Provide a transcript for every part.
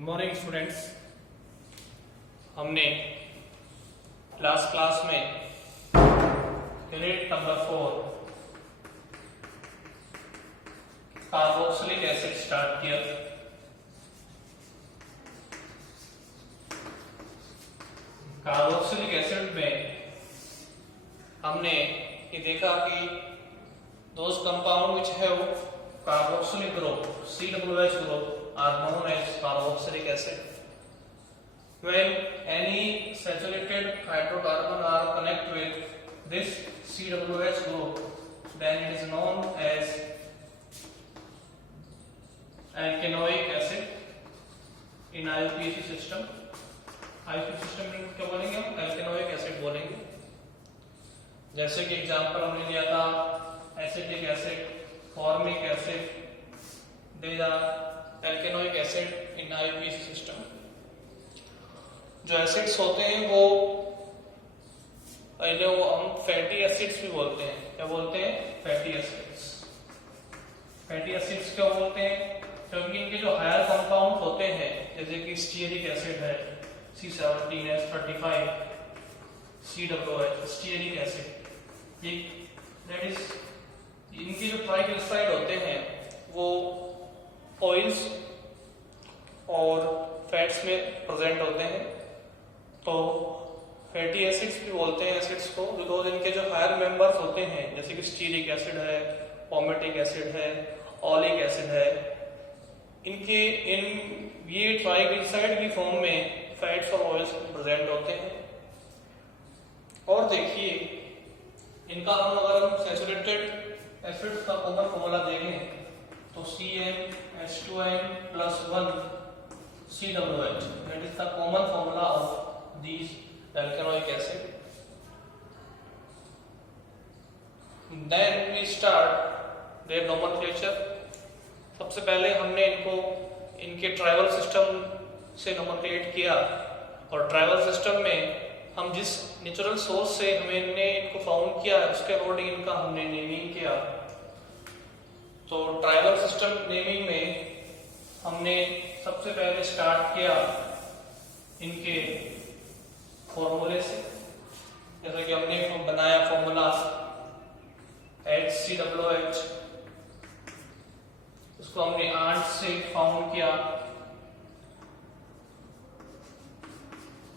Good morning students. हमने class में unit number 4 carboxylic acid start किया। कार्बोक्सिलिक एसिड में हमने ये देखा कि those compound which have carboxylic group COOH group are known as carboxylic acid. When any saturated hydrocarbon are connect with this COOH group, then it is known as alkanoic acid in IUPAC system. IUPAC system में क्या बोलेंगे हम? alkanoic acid बोलेंगे। जैसे कि example हमने लिया था acetic acid, formic acid, they are alkanoic acid in IUPAC system। जो एसिड्स होते हैं वो पहले वो हम फैटी एसिड्स भी बोलते हैं। क्या बोलते हैं? Fatty acids. फैटी एसिड्स क्यों बोलते हैं? क्योंकि इनके जो हायर कंपाउंड होते हैं जैसे कि स्टीयरिक एसिड है C17H35, COOH स्टीयरिक एसिड, ये दैट इज इनके जो ट्राइग्लिसराइड होते हैं वो ऑयल्स और फैट्स में प्रेजेंट होते हैं। तो फैटी एसिड्स भी बोलते हैं एसिड्स को, बिकॉज इनके जो हायर मेंबर्स होते हैं जैसे कि स्टीरिक एसिड है, फॉर्मेटिक एसिड है, ऑलिक एसिड है, इनके ये ट्राइग्लिसराइड की फॉर्म में फैट्स और ऑयल्स प्रेजेंट होते हैं। और देखिए इनका अगर हम सैचुरेटेड एसिड्स का कॉमन फॉर्मूला देखें तो CmH2n plus 1 COOH, that is the common formula of these alkanoic acid. Then we start their nomenclature. सबसे पहले हमने इनको इनके ट्राइवल सिस्टम से नोमेनक्लेट किया, और ट्राइवल सिस्टम में हम जिस नेचुरल सोर्स से हमने इनको फाउंड किया उसके अकॉर्डिंग इनका हमने नेमिंग किया। तो ट्राइबल सिस्टम नेमिंग में हमने सबसे पहले स्टार्ट किया इनके फॉर्मूले से। जैसे कि हमने बनाया फॉर्मूला HCOOH, उसको हमने आंट से फाउंड किया,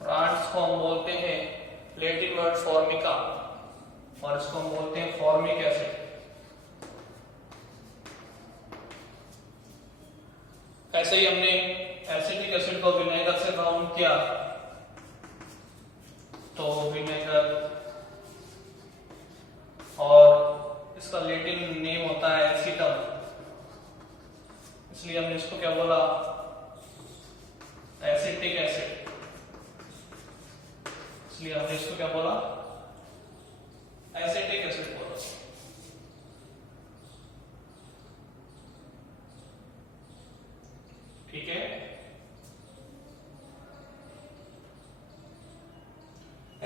और आंट्स को हम बोलते हैं लैटिन वर्ड फॉर्मिका, और इसको हम बोलते हैं फॉर्मिक एसिड। ऐसे ही हमने एसिटिक एसिड को विनेगर से फाउंड किया, तो विनेगर, और इसका लैटिन नेम होता है एसिटम, इसलिए हमने इसको क्या बोला? Acetic acid. इसलिए हमने इसको क्या बोला? एसिटिक एसिड बोला। ठीक है।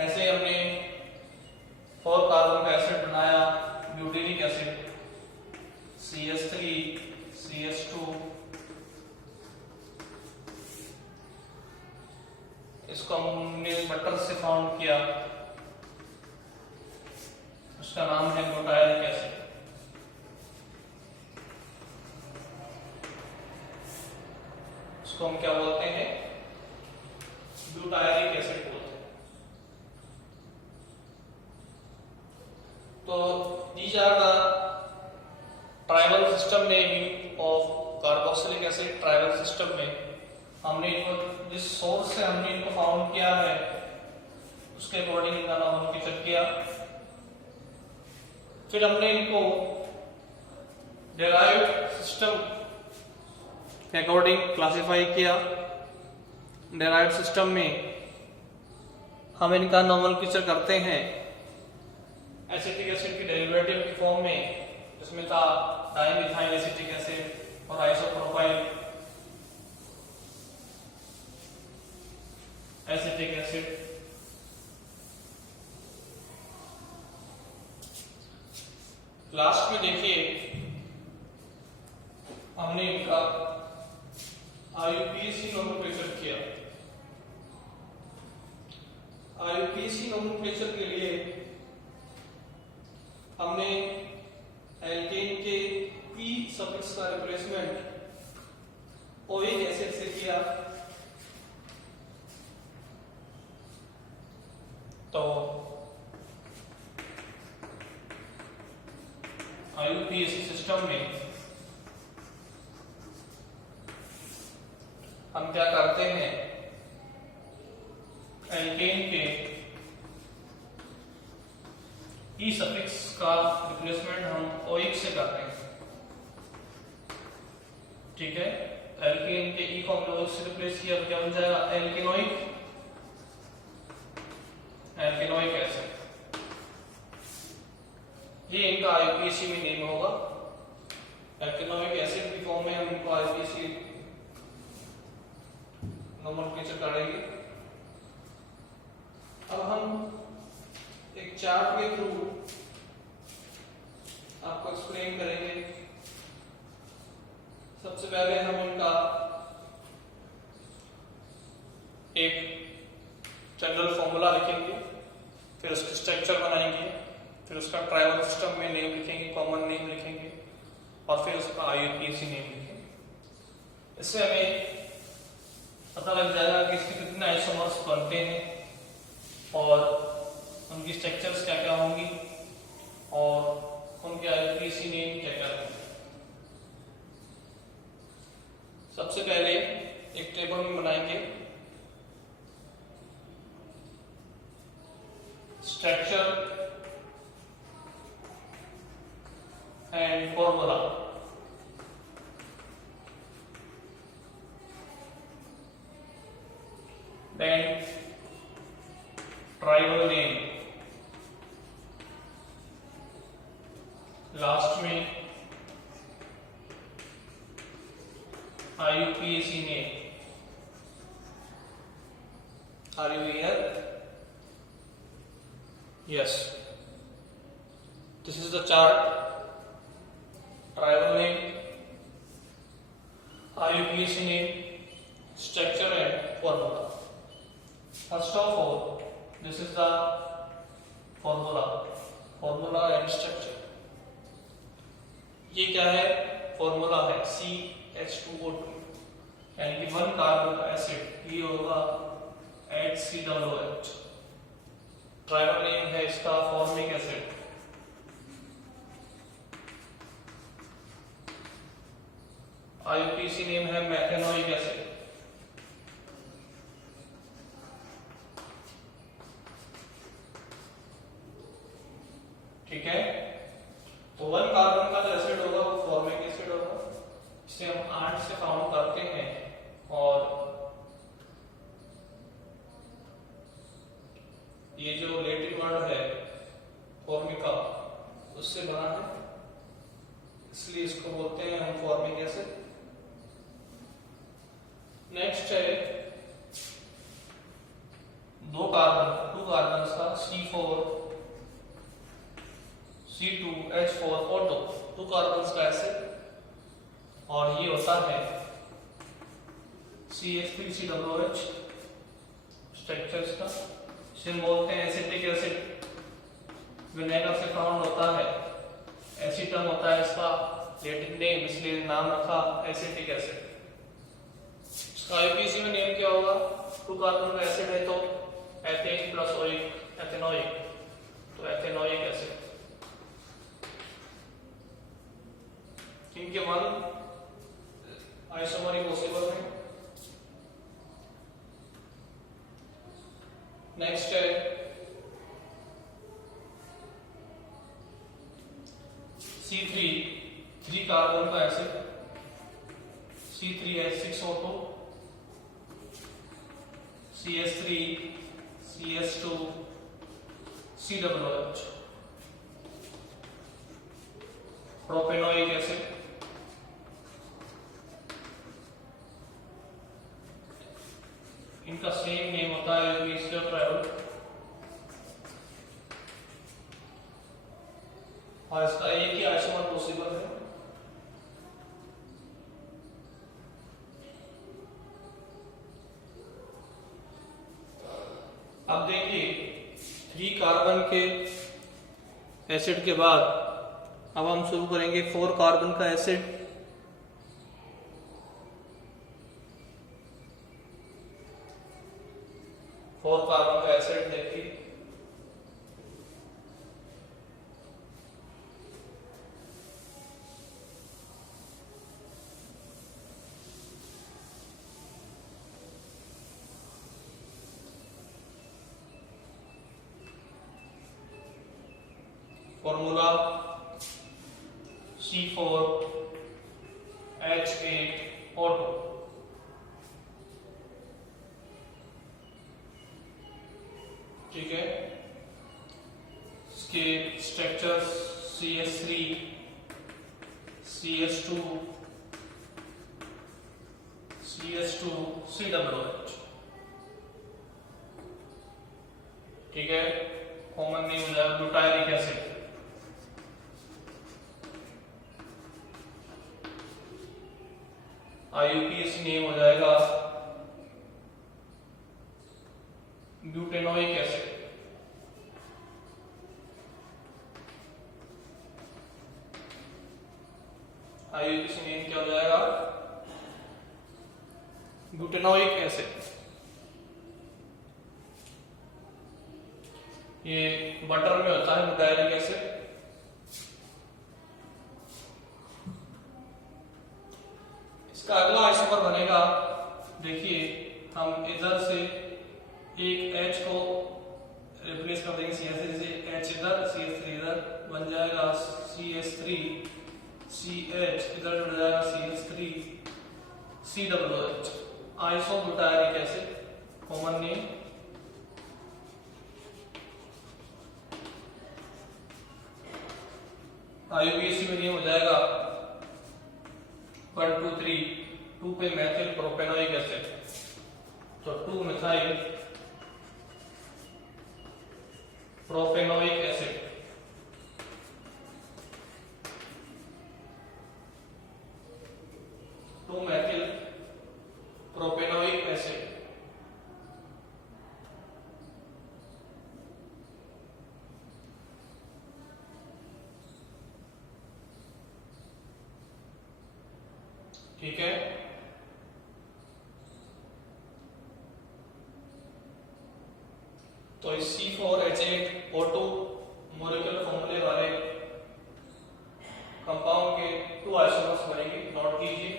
ऐसे हमने 4 कार्बन का एसिड बनाया ब्यूटिलिक एसिड CH3 CH2, इसको हमने बटर से फाउंड किया, उसका नाम है ब्यूटाइलिक एसिड। इसको हम क्या बोलते हैं? ब्यूटाइलिक एसिड बोलते हैं। तो these are the tribal system naming of carboxylic acid. Tribal system में हमने इनको जिस सोर्स से हमने इनको फाउंड किया है उसके अकॉर्डिंग इनका नोमेनक्लेचर किया। फिर हमने इनको डेराइव्ड सिस्टम के अकॉर्डिंग क्लासिफाई किया। डेराइव्ड सिस्टम में हम इनका नोमेनक्लेचर करते हैं एसिटिक एसिड की डेरिवेटिव की फॉर्म में, जिसमें था डाइमिथाइल एसिटिक एसिड और आइसोप्रोपाइल एसिटिक एसिड। लास्ट में देखिए हमने इनका आईयूपीएसी नोमेनक्लेचर किया। आईयूपीएसी नोमेनक्लेचर के लिए हमने एल्केन के पी सफिक्स का रिप्लेसमेंट ओइक एसिड से किया। तो आईयूपीएसी सिस्टम में हम क्या करते हैं, एल्केन के ई सफिक्स का रिप्लेसमेंट हम ओइक से करते हैं। ठीक है, एल्केन के ई को हमने ओइक से रिप्लेस किया तो क्या बन जाएगा, एल्केनोइक एसिड। ये इनका आईयूपीएसी में नेम होगा। एल्केनोइक एसिड की फॉर्म में हम इनको आईयूपीएसी नोमेनक्लेचर करेंगे। अब हम एक चार्ट के थ्रू आपको एक्सप्लेन करेंगे। सबसे पहले हम इनका एक जनरल फॉर्मूला लिखेंगे, फिर उसकी स्ट्रक्चर बनाएंगे, फिर उसका ट्राइबल सिस्टम में नेम लिखेंगे, कॉमन नेम लिखेंगे, और फिर उसका आईयूपीएसी नेम लिखेंगे। इससे हमें पता लग जाएगा कि इसके कितने आइसोमर्स बनते हैं और उनकी स्ट्रक्चर्स क्या क्या होंगी और उनके आईयूपीएसी नेम क्या क्या होंगे। सबसे पहले एक टेबल में बनाएंगे structure and formula. Then tribal name, last में IUPAC name. Are you here? Yes. This is the chart. Tribal name, IUPAC name, structure and formula. First of all, this is the formula and structure. ये क्या है, formula है CH2O2, यानी कि 1 carbon का acid, ये होगा HCOOH। ट्राइबल नेम है इसका फॉर्मिक एसिड। आईयूपीएसी नेम है मैथेनोइक एसिड। ठीक है, तो 1 कार्बन का जो एसिड होगा वो फॉर्मिक एसिड होगा। इसे हम 8 से काउंट करते हैं और ये जो लैटिन वर्ड है फॉर्मिका उससे बना है, इसलिए इसको बोलते हैं हम फॉर्मिक एसिड। नेक्स्ट है 2 कार्बन का C2H4O2, 2 कार्बन का एसिड, और ये होता है CH3COOH स्ट्रक्चर्स का। इसे बोलते हैं एसिटिक एसिड। विनेगर से फाउंड होता है, एसीटम होता है इसका लैटिन नेम, इसलिए नाम रखा एसिटिक एसिड। इसका आईयूपीएसी में नेम क्या होगा, 2 कार्बन का एसिड है तो एथेन प्लस ओइक, एथेनोइक, तो एथेनोइक एसिड। इनके 1 आइसोमर ही पॉसिबल है। नेक्स्ट है C3 कार्बन का acid, C3H6O2, CH3 CH2 COOH, propanoic acid. इनका सेम नेम होता है ट्राइबल, और इसका एक ही आइसोमर पॉसिबल है। अब देखिए 3 कार्बन के एसिड के बाद अब हम शुरू करेंगे 4 कार्बन का एसिड। फोर कार्बन का एसिड देखिए फॉर्मूला C4H8O2। ठीक है, इसके structures CH3 CH2 CH2 COOH। ठीक है, कॉमन नेम हो जाएगा ब्यूटायरिक एसिड। IUPAC नेम हो जाएगा ब्यूटेनोइक एसिड। IUPAC नेम क्या हो जाएगा? Butanoic acid. ये बटर में होता है ब्यूटायरिक एसिड। इसका अगला आइसोमर बनेगा, देखिए हम इधर से एक H को रिप्लेस कर देंगे CH3 से, H इधर CH3 इधर बन जाएगा CH3 CH इधर जुड़ जाएगा CH3 COOH। Isobutyric acid common name. IUPAC में नेम हो जाएगा 1 2 3 2 पे मैथिल प्रोपेनोइक एसिड, तो 2 methyl propanoic acid. Two methyl propanoic acid. ठीक है, तो इस C4H8O2 मॉलिक्यूलर फॉर्मूले वाले कंपाउंड के 2 आइसोमर्स बनेंगे, नोट कीजिए।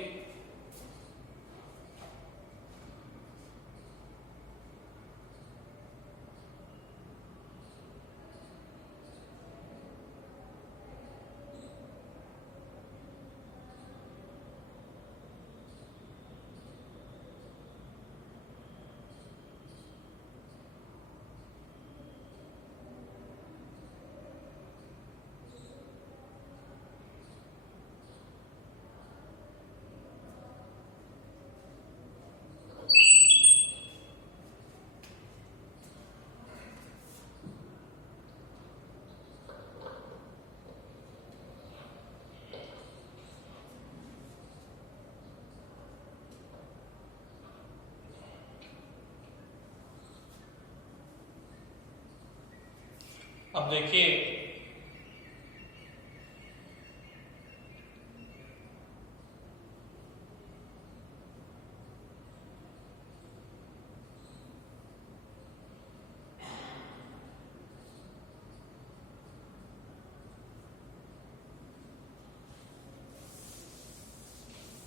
अब देखिए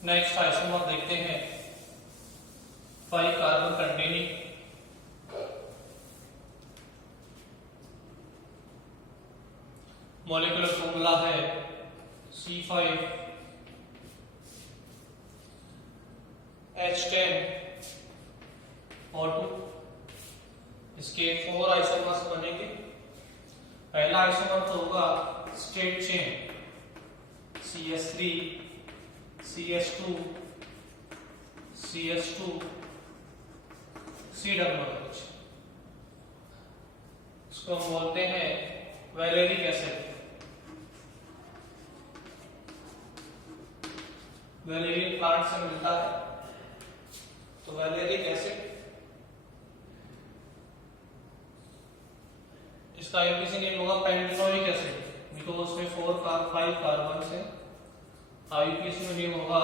नेक्स्ट आइसोमर देखते हैं 5 कार्बन कंटेनिंग। मॉलिक्यूलर फॉर्मूला है C5H10O2। इसके 4 आइसोमर्स बनेंगे। पहला आइसोमर तो होगा straight chain CH3 CH2 CH2 COOH। इसको हम बोलते हैं वैलेरिक एसिड। वैलेरियन प्लांट से मिलता है, तो वैलेरिक एसिड। इसका आईयूपीएसी नेम होगा पेंटेनोइक एसिड, बिकॉज उसमें 5 कार्बन है। आईयूपीएसी में नेम होगा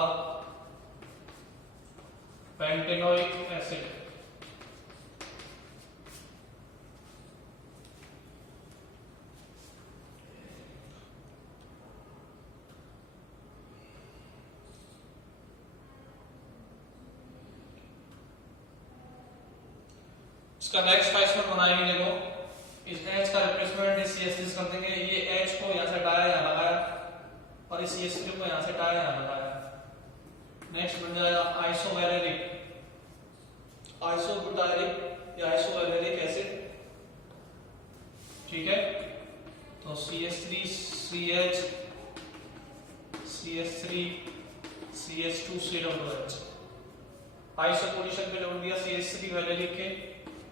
पेंटेनोइक एसिड। इसका नेक्स्ट आइसोमर बनाएंगे। देखो इस H का रिप्लेसमेंट इस CH3 कर देंगे। ये H को यहाँ से हटाया यहाँ लगाया और इस CH3 को यहाँ से हटाया यहाँ लगाया। नेक्स्ट बन जाएगा आइसोवैलेरिक, आइसोब्यूटाइलिक या आइसोवैलेरिक एसिड। ठीक है, तो CH3 CH CH3 CH2 COOH iso position पे जोड़ दिया CH3 वैलेरिक के,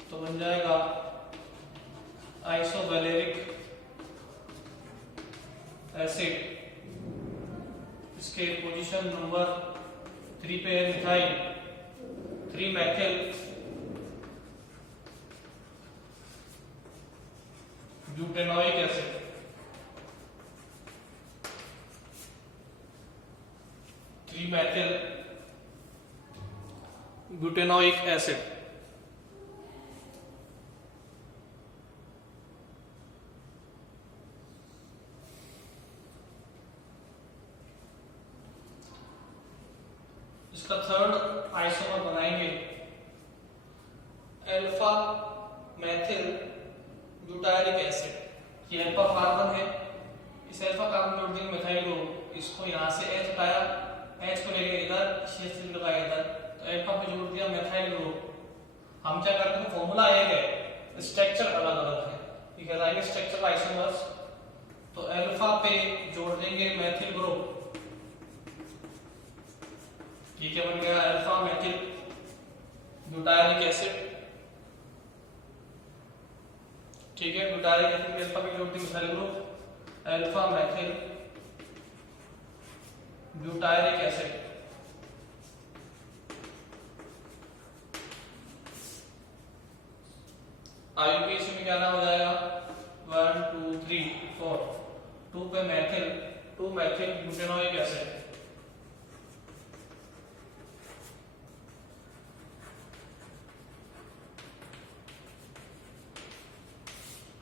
तो बन जाएगा आइसोवैलेरिक एसिड। इसके पोजीशन नंबर 3 पे है methyl 3 Maithil butanoic acid. Maithil butanoic acid. इसका थर्ड आइसोमर बनाएंगे अल्फा मैथिल ब्यूटाइलिक एसिड। ये अल्फा कार्बन है, इस अल्फा कार्बन जोड़ देंगे मिथाइल ग्रुप, इसको यहाँ से H हटाया, H को लेके इधर CH3 लगाया इधर, तो अल्फा पे जोड़ दिया मिथाइल ग्रुप। हम क्या करते हैं, फॉर्मूला एक है, स्ट्रक्चर अलग अलग है। ठीक है, राइट स्ट्रक्चर आइसोमर्स, तो अल्फा पे जोड़ देंगे मैथिल ग्रुप। ठीक है, बन गया अल्फा मैथिल ब्यूटाइलिक एसिड। ठीक है, ब्यूटाइलिक एसिड अल्फा पे जोड़ देंगे methyl group, alpha methyl butylic acid. IUPAC में क्या नाम हो जाएगा, 1 2 3 4, 2 पे Maithil 2 Maithil butanoic acid.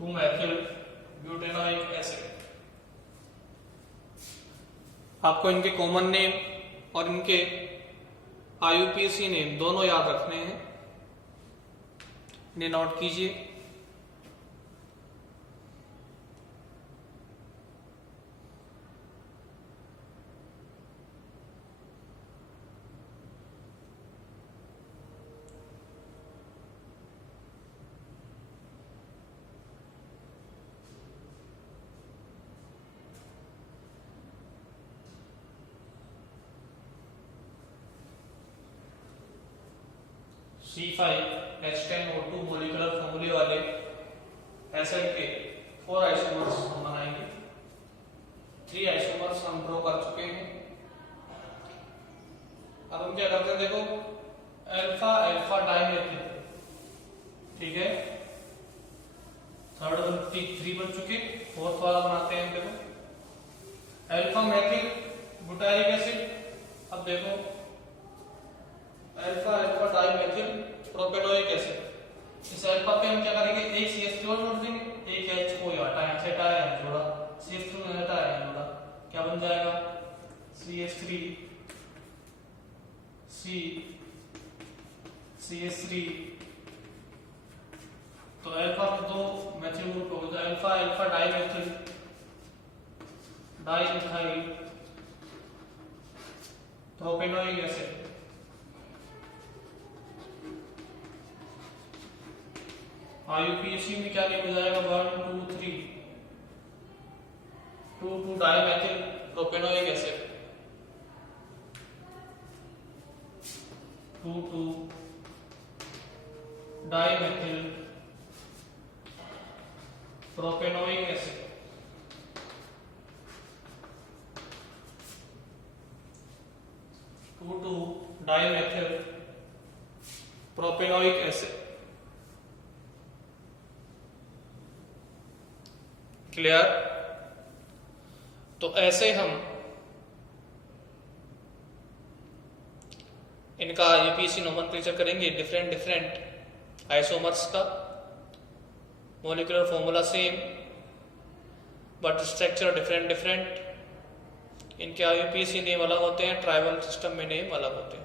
Maithil butanoic acid. आपको इनके कॉमन नेम और इनके आईयूपीएसी नेम दोनों याद रखने हैं, इन्हें नोट कीजिए। C5H10O2 मोलिकुलर फॉर्मूले वाले एसिड के 4 आइसोमर्स हम बनाएंगे। 3 आइसोमर्स हम ड्रॉ कर चुके हैं। अब हम क्या करते हैं, देखो अल्फा अल्फा डाइमेथिल। ठीक है, थर्ड 3 बन चुके, फोर्थ वाला बनाते हैं। देखो अल्फा मैथिल ब्यूटाइलिक एसिड। अब देखो alpha alpha dimethyl propanoic acid. इस अल्फा पे हम क्या करेंगे, एक CH3 जोड़ देंगे, एक H को हटाया, हटाया है जोड़ा, CH3 ने हटाया है जोड़ा, क्या बन जाएगा CH3 C CH3। तो अल्फा में 2 मैथिल ग्रुप हो गए, तो alpha alpha dimethyl dimethyl propanoic acid. IUPAC में क्या लिखा जाएगा, 1 2 3 2 dimethyl propanoic acid, 2 dimethyl propanoic acid. Dimethyl propanoic acid. Clear? तो ऐसे हम इनका यूपीएससी नोमेनक्लेचर करेंगे डिफरेंट आइसोमर्स का। Molecular formula same but structure different. इनके यूपीएससी नेम अलग होते हैं, ट्राइबल सिस्टम में नेम अलग होते हैं।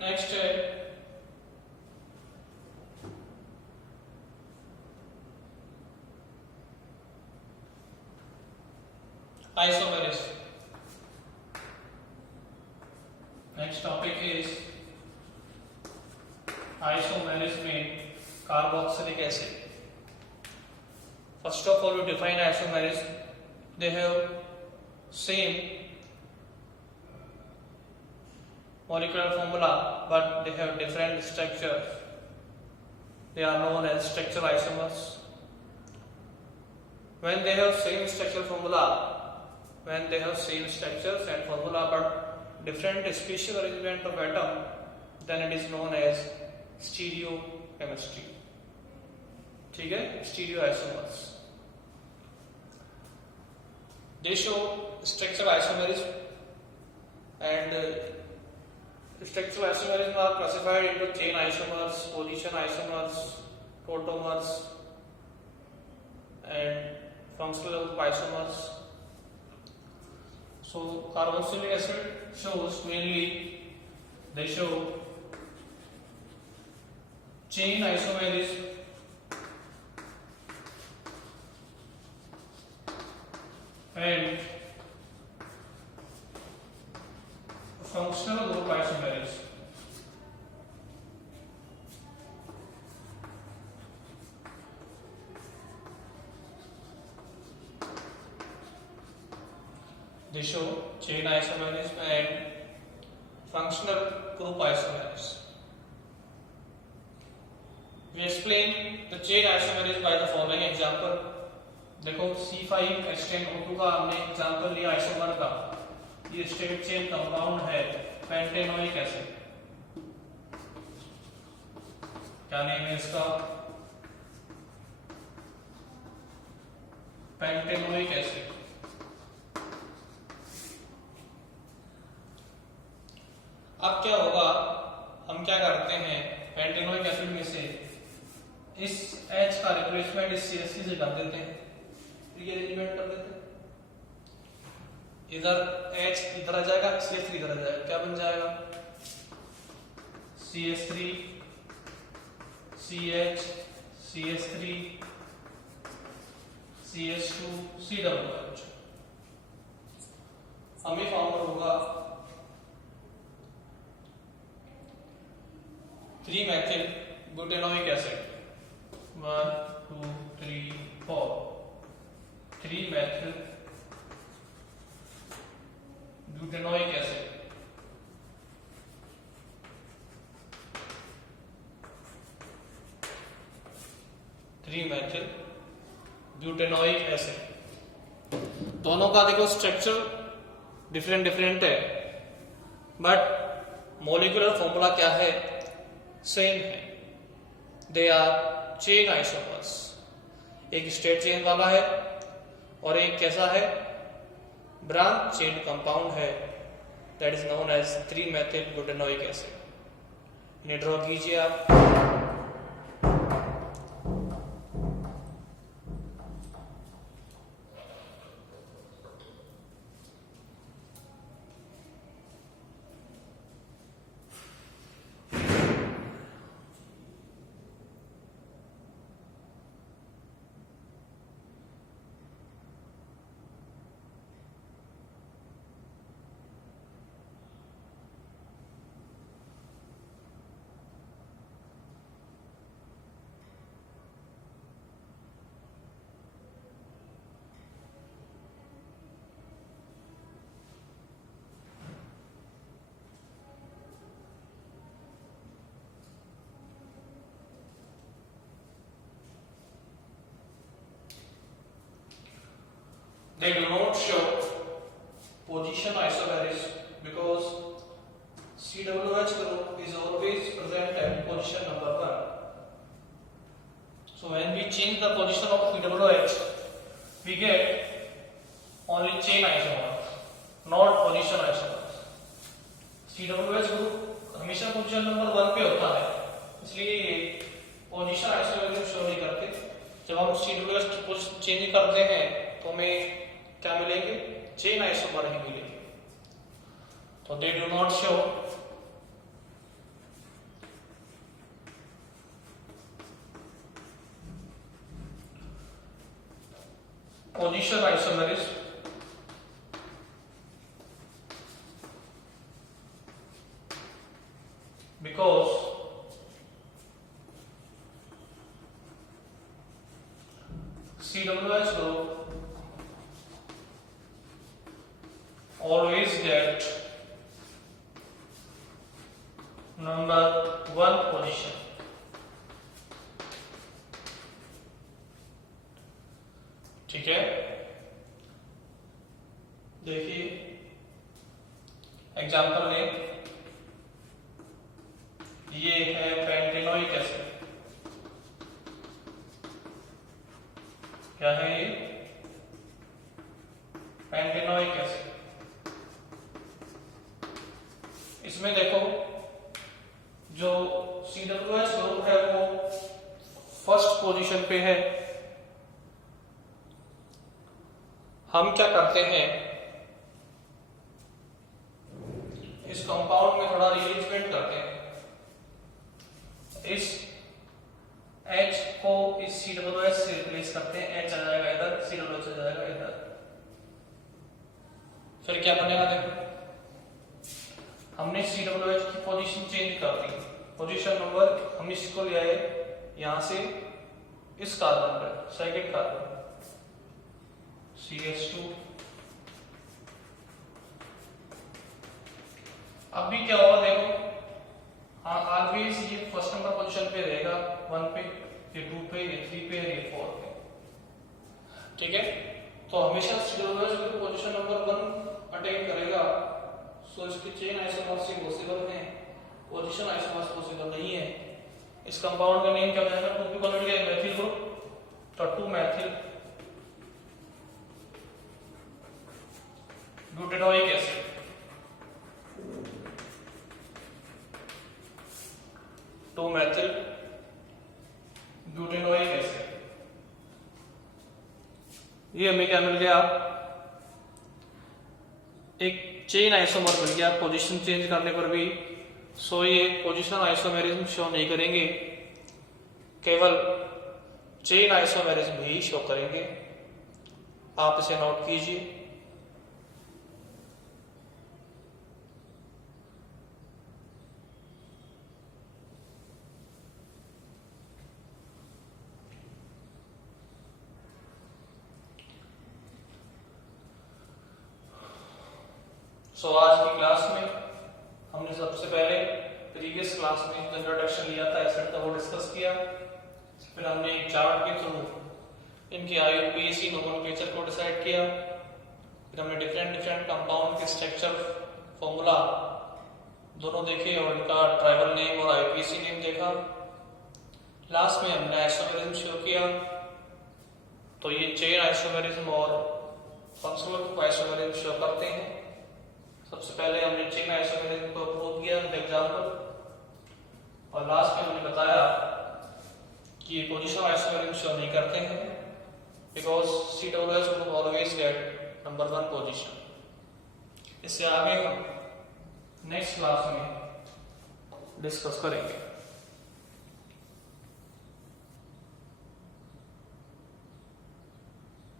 नेक्स्ट है isomerism. Next topic is isomerism में carboxylic acid. First of all, we define isomerism. They have same molecular formula but they have different structures. They are known as structural isomers. When they have same structural formula, when they have same structures and formula but different special arrangement of atom, then it is known as stereochemistry. ठीक है, stereoisomers. They show structural isomerism and structural isomerism are classified into chain isomers, position isomers, tautomers, and functional isomers. So carboxylic acid shows mainly they show chain isomerism and functional group isomerism. They show chain isomerism and functional group isomerism. We explain the chain isomerism by the following example. देखो C5H10O2 का हमने example लिया isomer का। ये straight chain compound है pentanoic acid. क्या name है इसका? Pentanoic acid. अब क्या होगा, हम क्या करते हैं, पेंटेनोइक एसिड में से इस H का रिप्लेसमेंट इस CH3 से कर देते हैं, रीअरेंजमेंट कर देते हैं। इधर H इधर आ जाएगा, CH3 इधर आ जाएगा, क्या बन जाएगा? CH3 CH CH3 CH2 COOH। हमें फॉर्मूला होगा 3-methyl butanoic acid। 1 2 3 4 3-methyl butanoic acid। Butanoic acid. दोनों का देखो स्ट्रक्चर डिफरेंट है बट मॉलिक्यूलर फॉर्मूला क्या है, सेम है। They are chain isomers. एक स्ट्रेट चेन वाला है और एक कैसा है, ब्रांच चेन कंपाउंड है, that is known as 3-methyl glutanoic acid। इन्हें ड्रॉ कीजिए आप। They do not show position isomerism because COOH group is always present at position number 1. So when we change the position of COOH, we get only chain isomers, not position isomers. COOH group हमेशा position number 1 पे होता है, इसलिए position isomerism show नहीं करते। जब हम COOH की पोजीशन चेंज करते हैं तो हमें क्या मिलेंगे? चेन आइसोमर ही मिलेंगे। तो they do not show position isomerism because COOH group always get number 1 position। ठीक है, देखिए एग्जांपल में ये है पेंटेनोइक एसिड। क्या है ये? Pentanoic acid. इसमें देखो जो COOH ग्रुप है वो फर्स्ट पोजीशन पे है। हम क्या करते हैं, इस कंपाउंड में थोड़ा रिअरेंजमेंट करते हैं। इस H को इस COOH से रिप्लेस करते हैं, H आ जाएगा इधर, COOH आ जाएगा इधर। फिर क्या बनेगा? देखो हमने COOH की पोजीशन चेंज कर दी। पोजीशन नंबर हम इसको ले आए यहां से इस कार्बन पर, सेकंड कार्बन CH2। अब भी क्या होगा देखो, हाँ ऑलवेज ये फर्स्ट नंबर पोजीशन पे रहेगा, 1 पे, ये 2 पे, ये 3 पे, ये 4 पे। ठीक है, तो हमेशा COOH group position number 1 attain करेगा। सो इसकी चेन आइसोमर्स पॉसिबल है, पोजीशन आइसोमर्स पॉसिबल नहीं है। इस कंपाउंड का नेम क्या हो जाएगा? 2 पे कन्वर्ट किया मेथिल ग्रुप, तो 2-methyl glutanoic acid। Two methyl glutanoic acid. ये हमें क्या मिल गया? एक चेन आइसोमर मिल गया पोजीशन चेंज करने पर भी। सो ये पोजीशन आइसोमेरिज्म शो नहीं करेंगे, केवल चेन आइसोमेरिज्म ही शो करेंगे। आप इसे नोट कीजिए। सो आज की क्लास में हमने सबसे पहले प्रीवियस क्लास में जो इंट्रोडक्शन लिया था एसिड का वो डिस्कस किया। फिर हमने एक चार्ट के थ्रू इनके IUPAC नोमेनक्लेचर को डिसाइड किया। फिर हमने डिफरेंट कंपाउंड के स्ट्रक्चर फॉर्मूला दोनों देखे और इनका ट्राइबल नेम और IUPAC नेम देखा। लास्ट में हमने आइसोमेरिज्म शो किया। तो ये चेन आइसोमेरिज्म और फंक्शनल ग्रुप आइसोमेरिज्म शो करते हैं। सबसे पहले हमने चेन आइसोमेरिज्म को प्रूव किया विद एग्जांपल, और लास्ट में हमने बताया कि पोजीशन आइसोमेरिज्म शो नहीं करते हैं because CWS group always get number 1 position. इससे आगे हम नेक्स्ट क्लास में डिस्कस करेंगे।